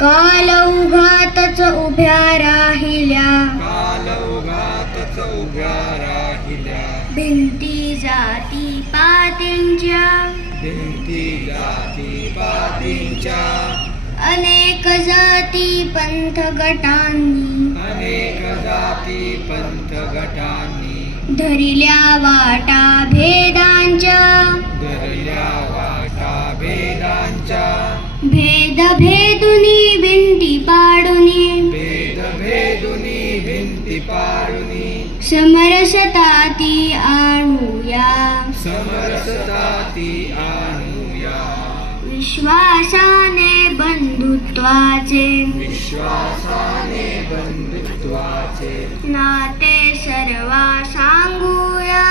कालौघातच उभ्या राहिल्या, भिंती जाती पातींच्या, अनेक जाती पंथ गटांनी, धरिल्या वाटा भेदांच्या, भेद भेदुनी भिंती पाडुनी, समरसताती आणूया, विश्वासाने बंधुत्वाचे नाते सर्वा सांगूया.